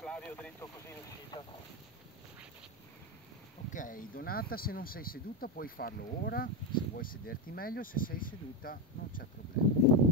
Flavio, dritto così in uscita. Ok, Donata, se non sei seduta puoi farlo ora, se vuoi sederti meglio, se sei seduta non c'è problema.